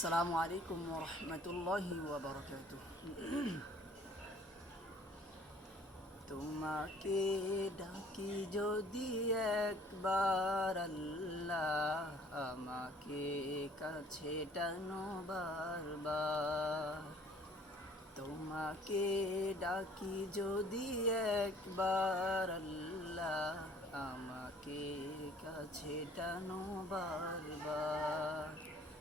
আসসালামু আলাইকুম রহমতুল্লাহি ওবরকাত তোমাকে ডাকি যদি একবার আল্লাহ আমাকে কাছে টানো বারবার। তোমাকে ডাকি যদি একবার আল্লাহ আমাকে কাছে টানো বারবার।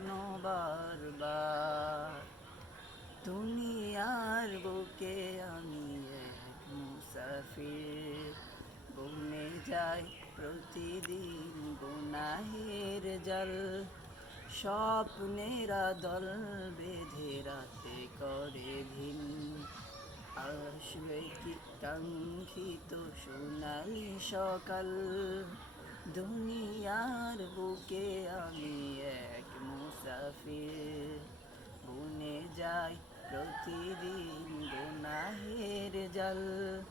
টানো বারবার, দুনিয়ার বুকে আমি এক মুসাফির। বনে যাই প্রতিদিন গুনাহের জল, স্বপ্নেরা দল বেঁধে রাতে করে ভিন। আসবে কি কাঙ্ক্ষিত সোনালি সকাল? দুনিয়ার বুকে আমি এক মুসাফির। বনে যাই প্রতিদিন গুনাহের জল।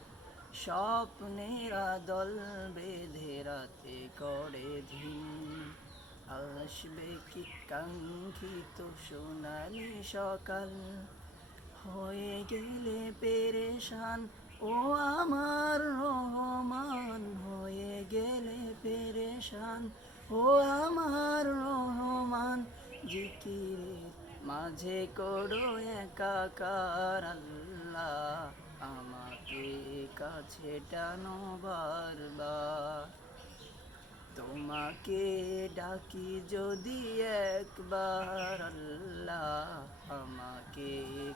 স্বপ্নেরা দল বেঁধে রাতে করে ধিন আসবে কি কাঙ্ক্ষিত সোনালি সকাল? হয়ে গেলে পেরেশান ও আমার রহমান। পেরেশান ও আমার রহমান জিকিরের মাঝে করো একাকার আল্লাহ, আমাকে কাছে টানো বারবার। তোমাকে ডাকি যদি একবার আল্লাহ, আমাকে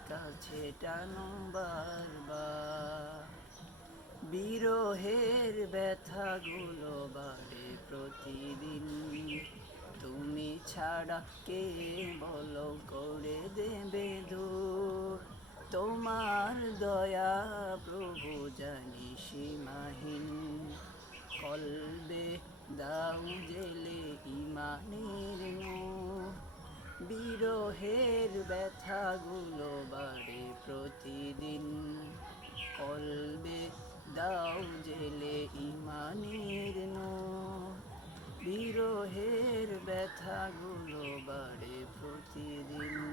কাছে টানো বারবার। বিরহের ব্যথাগুলো বাড়ে প্রতিদিন। তুমি ছাড়া কে বলো করে দেবে দূর? তোমার দয়া প্রভু জানি সীমাহীন। কলবে দাও জেলে ইমানের নূর। বিরহের ব্যথাগুলো বাড়ে প্রতিদিন। কলবে দাও জেলে ইমানের নূর। বিরোহের ব্যথাগুলো বাড়ে প্রতিদিন।